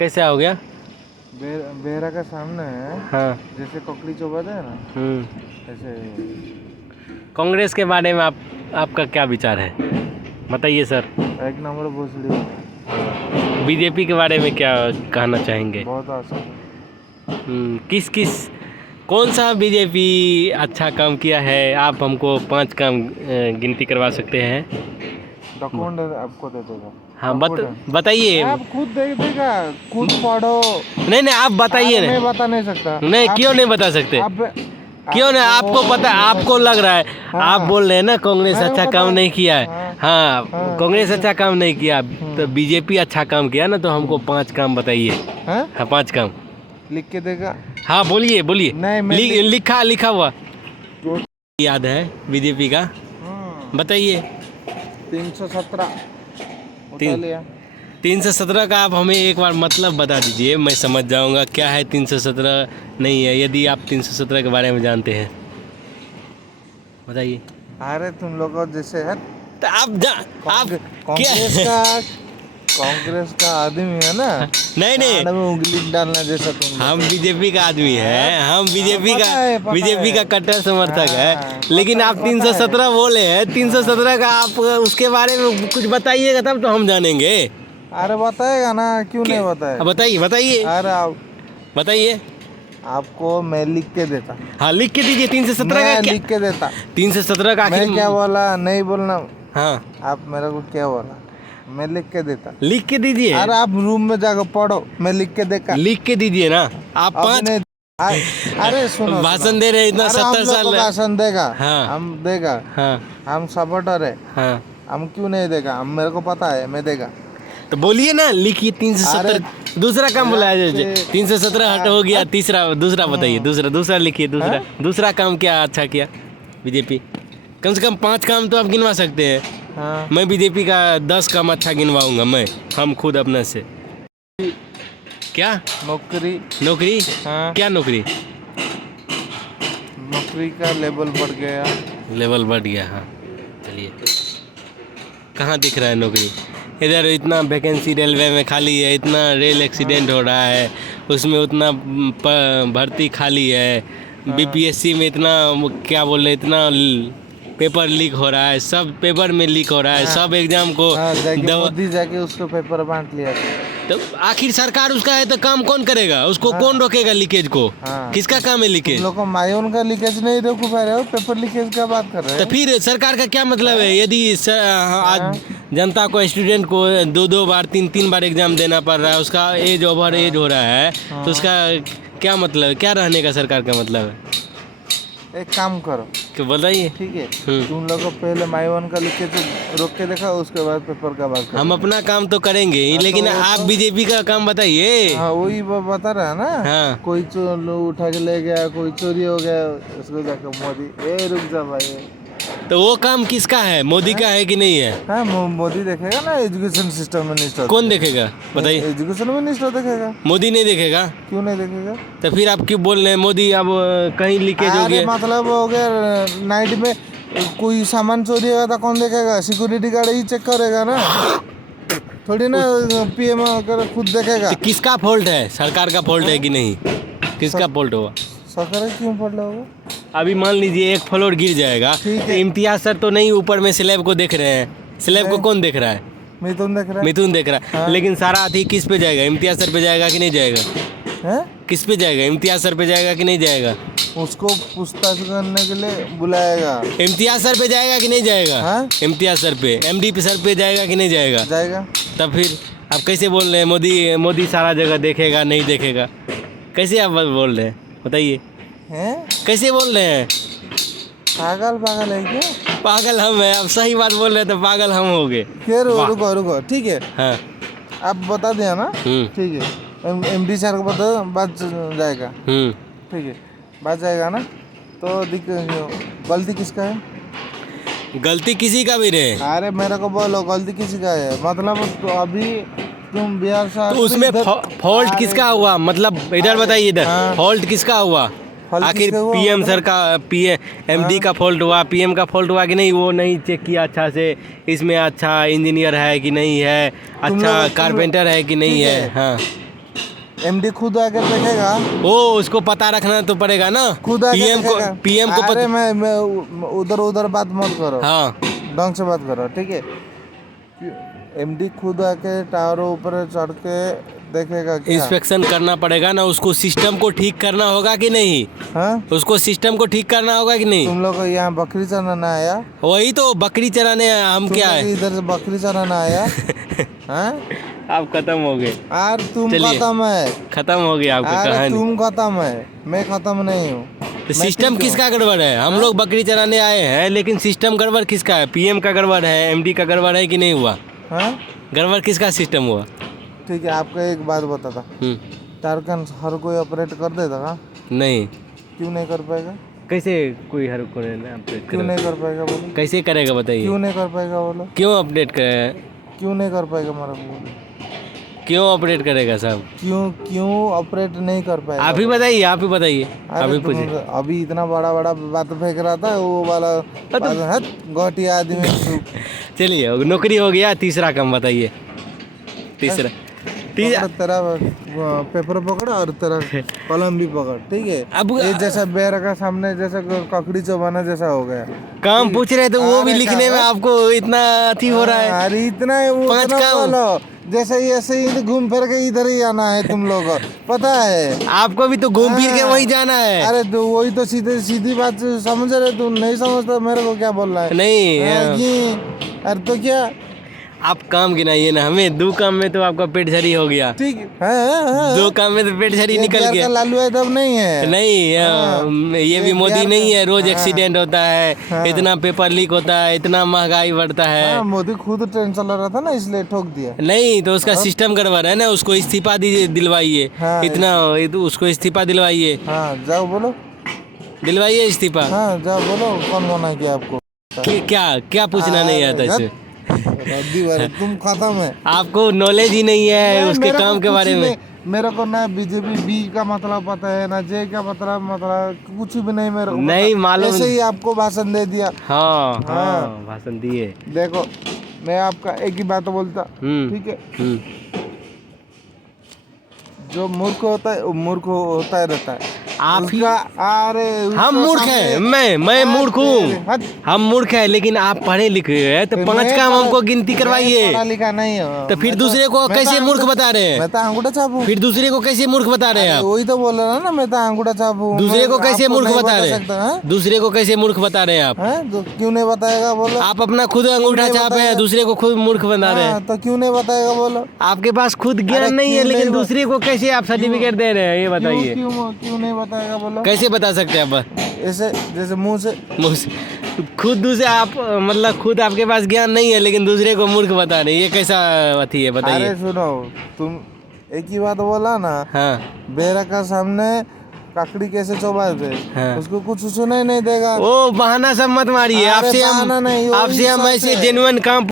कैसे हो गया? बेहरा का सामने है। हाँ। जैसे ककड़ी चौबत है ना, ऐसे। कांग्रेस के बारे में आपका क्या विचार है, बताइए सर। एक नंबर भोसड़ी। बीजेपी के बारे में क्या कहना चाहेंगे? बहुत आसान। कौन सा बीजेपी अच्छा काम किया है? आप हमको 5 काम गिनती करवा सकते हैं? डॉक्यूमेंट आपको दे देगा। हाँ बताइए। आप खुद देख देगा, खुद पढ़ो। नहीं आप बताइए ना। मैं बता नहीं सकता। नहीं, क्यों नहीं बता सकते? क्यों नहीं? आपको पता, आपको लग रहा है। हाँ। आप बोल रहे हैं ना कांग्रेस अच्छा काम नहीं किया है। हाँ, कांग्रेस अच्छा काम नहीं किया तो बीजेपी अच्छा काम किया ना, तो हमको 5 काम बताइए। हाँ 5 काम लिख के देगा। हाँ बोलिए। नहीं, लिखा हुआ याद है बीजेपी का, बताइए। 317 का आप हमें एक बार मतलब बता दीजिए, मैं समझ जाऊंगा क्या है 317 नहीं है, यदि आप 317 के बारे में जानते हैं बताइए। अरे तुम लोग जैसे है तो आप कांग्रेस का आदमी है ना। नहीं उंगली डालना जैसा तुम। हम बीजेपी का आदमी है, हम बीजेपी का कट्टर समर्थक है, लेकिन आप 317 बोले हैं। 317 का आप उसके बारे में कुछ बताइएगा तब तो हम जानेंगे। अरे बताएगा ना, क्यों नहीं बताएगा? बताइए। अरे आप बताइए। आपको मैं लिख के देता। हाँ लिख के दीजिए। 317 का लिख के देता। 317 का मैं क्या बोला नहीं बोलना। हाँ आप मेरे को क्या बोला, मैं लिख के देता। लिख के दीजिए। अरे आप रूम में जाकर पढ़ो, मैं लिख के देगा। लिख के दीजिए ना आप 5। अरे सुनो, भाषण दे रहे इतना 70 साल भाषण देगा। हाँ। हम देगा। हाँ हम सपोर्टर है। हाँ। हम क्यों नहीं देगा, हम मेरे को पता है, मैं देगा। तो बोलिए ना, लिखिए 317। दूसरा काम बुलाया जाए। 317 हट हो गया। दूसरा बताइए। दूसरा लिखिए। दूसरा काम क्या अच्छा किया बीजेपी? कम से कम 5 काम तो आप गिनवा सकते हैं। हाँ। मैं बीजेपी का 10 काम अच्छा गिनवाऊंगा, हम खुद अपने से। क्या नौकरी? हाँ। क्या नौकरी का लेवल बढ़ गया। हाँ चलिए। कहाँ दिख रहा है नौकरी? इधर इतना वैकेंसी रेलवे में खाली है, इतना रेल एक्सीडेंट हो रहा है, उसमें उतना भर्ती खाली है। बीपीएससी में इतना क्या बोल रहे, इतना पेपर लीक हो रहा है, सब पेपर में लीक हो रहा है। सब एग्जाम को मोदी जाके उसको पेपर बांट लिया। तो आखिर सरकार उसका है तो काम कौन करेगा? उसको कौन रोकेगा लीकेज को? किसका काम है लीकेज? लोगों मायून का लीकेज नहीं रोक पा रहे हो, पेपर लीकेज का बात कर रहे हो। तो फिर सरकार का क्या मतलब है? यदि आज जनता को, स्टूडेंट को 2 बार 3 बार एग्जाम देना पड़ रहा है, उसका ओवर एज हो रहा है, तो उसका क्या मतलब, क्या रहने का सरकार का मतलब है? एक काम करो, बताइए। ठीक है, तुम लोग पहले माईवन का लीकेज रोक के देखा, उसके बाद पेपर का बात करो। हम अपना काम तो करेंगे ही, लेकिन आप बीजेपी का काम बताइए। हाँ वही बता रहा है ना। हाँ। कोई उठा के ले गया, कोई चोरी हो गया, उसको जाकर मोदी रुक जा भाई। तो वो काम किसका है? मोदी का है कि नहीं है? हाँ मोदी देखेगा ना। एजुकेशन सिस्टम मिनिस्टर कौन देखेगा बताइए? एजुकेशन मिनिस्टर देखेगा। मोदी नहीं देखेगा? क्यों नहीं देखेगा? तो फिर आप क्यों बोल रहे हैं मोदी अब कहीं लीकेज हो गया? मतलब हो गया, नाइट में कोई सामान चोरी होगा तो कौन देखेगा? सिक्योरिटी गार्ड ही चेक करेगा ना, थोड़ी ना पीएम अगर खुद देखेगा। तो किसका फॉल्ट है? सरकार का फॉल्ट है कि नहीं? किसका फॉल्ट हुआ? सरकार क्यों फॉल्ट होगा? अभी मान लीजिए एक फ्लोर गिर जाएगा, इम्तियाज सर तो नहीं ऊपर में स्लैब को देख रहे हैं। स्लैब को कौन देख रहा है? मिथुन देख रहा है। लेकिन सारा अथी किस पे जाएगा? इम्तियाज सर पे जाएगा कि नहीं जाएगा? किस पे जाएगा? इम्तियाज सर पे जाएगा कि नहीं जाएगा? उसको पूछताछ करने के लिए बुलाएगा। इम्तियाज सर पे जाएगा कि नहीं जाएगा? इम्तियाज सर पे, एमडी पे सर पे जाएगा कि नहीं जाएगा? तब फिर आप कैसे बोल रहे हैं मोदी सारा जगह देखेगा, नहीं देखेगा? कैसे आप बोल रहे हैं बताइए? कैसे बोल रहे हैं? पागल है क्या? पागल हम है। आप सही बात बोल रहे हैं तो पागल हम हो गए। रुको ठीक है। हाँ। आप बता दिया ना, ठीक है। एमडी सर को बता, बात जाएगा। ठीक है, बात जाएगा ना। तो गलती किसका है? गलती किसी का भी रहे। अरे मेरे को बोलो, गलती किसी का है मतलब? तो अभी तुम बिहार से, तो उसमें फॉल्ट किसका हुआ? मतलब इधर बताइए, इधर फॉल्ट किसका हुआ? आखिर पीएम सर का, एमडी का फॉल्ट हुआ, पीएम का फॉल्ट हुआ कि नहीं? वो नहीं चेक किया अच्छा से, इसमें अच्छा इंजीनियर है कि नहीं है, अच्छा कारपेंटर है कि नहीं है। हाँ एमडी खुद आकर देखेगा, ओ उसको पता रखना तो पड़ेगा ना, खुद आके देखेगा। पीएम को अरे मैं उधर उधर बात मत करो, हाँ ढंग से बात करो, ठीक है। एमडी खुद आके टावर ऊपर चढ़ के देखेगा क्या? इंस्पेक्शन करना पड़ेगा ना, उसको सिस्टम को ठीक करना होगा कि नहीं? हाँ, उसको सिस्टम को ठीक करना होगा कि नहीं? तुम लोग को यहाँ बकरी चराना आया? वही तो बकरी चराने हम तुम क्या लोग है? इधर से बकरी चराना आया? हाँ, आप खत्म हो गए, यार तुम चलिए। खत्म है, खत्म हो गई आपकी अरे कहानी। तुम खत्म है, मैं खत्म नहीं हूँ। तो सिस्टम किसका गड़बड़ है? हम लोग बकरी चराने आए हैं, लेकिन सिस्टम गड़बड़ किसका है? पीएम का गड़बड़ है, एमडी का गड़बड़ है कि नहीं हुआ? हाँ, गड़बड़ किसका सिस्टम हुआ? ठीक है, आपको एक बात बताता, टारकन हर कोई ऑपरेट कर देता का? नहीं। क्यों नहीं कर पाएगा? कैसे कोई हर को अपडेट क्यों नहीं कर पाएगा बोलो? कैसे करेगा बताइए? क्यों नहीं कर पाएगा बोलो? क्यों अपडेट करे? क्यों नहीं कर पाएगा मेरे को बोलो? क्यों ऑपरेट करेगा साहब? क्यों ऑपरेट नहीं कर पाएगा? आप ही बताइए, आप ही बताइए, अरे आप ही तुम पूछिए। अभी इतना बड़ा बड़ा बात फेंक रहा था, वो वाला घटिया आदमी। चलिए नौकरी हो गया, तीसरा काम बताइए। तीसरा तेरा पेपर पकड़ और तेरा कलम भी पकड़, ठीक है। अब ये जैसा बेर का सामने जैसा ककड़ी चबाना जैसा हो गया। काम पूछ रहे तो वो भी अरे लिखने में आपको इतना अथी हो रहा है। अरे इतना है वो, 5 इतना काम। बोलो जैसे ऐसे ही घूम फिर के इधर ही आना है तुम लोग को, पता है? आपको भी तो घूम फिर के वहीं जाना है। अरे तो वही तो सीधी बात समझ रहे, तुम नहीं समझता मेरे को क्या बोल रहा है? नहीं अरे तो क्या, आप काम गिनाइए ना, हमें 2 काम में तो आपका पेट झरी हो गया। ठीक है, 2 काम में तो पेट झरी निकल गया। लालू यादव नहीं है, नहीं ये भी मोदी नहीं है, रोज एक्सीडेंट होता है, इतना पेपर लीक होता है, इतना महंगाई बढ़ता है। मोदी खुद ट्रेन चला रहा था ना, इसलिए ठोक दिया। नहीं तो उसका सिस्टम गड़बड़ है ना, उसको इस्तीफा दिलवाइए। इतना उसको इस्तीफा दिलवाइए। हाँ जाओ बोलो, दिलवाइए इस्तीफा। हाँ जाओ बोलो, कौन मना किया आपको? क्या क्या पूछना नहीं आता इससे? तुम खत्म है, आपको नॉलेज ही नहीं है उसके काम के बारे में। मेरे को ना बीजेपी बी का मतलब पता है ना जे का मतलब कुछ भी नहीं मेरे को नहीं मालूम। ऐसे ही आपको भाषण दे दिया। हाँ भाषण दिए। देखो मैं आपका एक ही बात बोलता, ठीक है, जो मूर्ख होता है वो मूर्ख होता ही रहता है। आप ही अरे हम मूर्ख हैं, मैं मूर्ख हूँ, हम मूर्ख हैं, लेकिन आप पढ़े लिखे हैं तो 5 काम हमको गिनती करवाइए। पढ़ा लिखा नहीं हो तो फिर दूसरे को कैसे मूर्ख बता रहे हैं? मैं तो अंगूठा छाप हूँ। फिर दूसरे को कैसे मूर्ख बता रहे हैं आप? वही तो बोल रहा ना, मैं तो अंगूठा छाप हूँ। दूसरे को कैसे मूर्ख बता रहे हैं? दूसरे को कैसे मूर्ख बता रहे हैं आप? क्यों नहीं बताएगा बोलो? आप अपना खुद अंगूठा छाप है, दूसरे को खुद मूर्ख बता रहे हैं। तो क्यों नहीं बताएगा बोलो? आपके पास खुद ज्ञान नहीं है, लेकिन दूसरे को कैसे आप सर्टिफिकेट दे रहे हैं, ये बताइए। क्यों नहीं बताएगा बोलो? कैसे बता सकते हैं आप? ऐसे जैसे मुंह से खुद दूसरे आप मतलब खुद आपके पास ज्ञान नहीं है, लेकिन दूसरे को मूर्ख बता रहे हैं, ये कैसा अथी है बताइए? अरे सुनो, तुम एक ही बात बोला ना। हाँ, बेरा का सामने काकड़ी कैसे चबाते, उसको कुछ सुनाई नहीं देगा। ओ बहाना सब मत मारिए, आपसे हम ऐसे जेन्युइन काम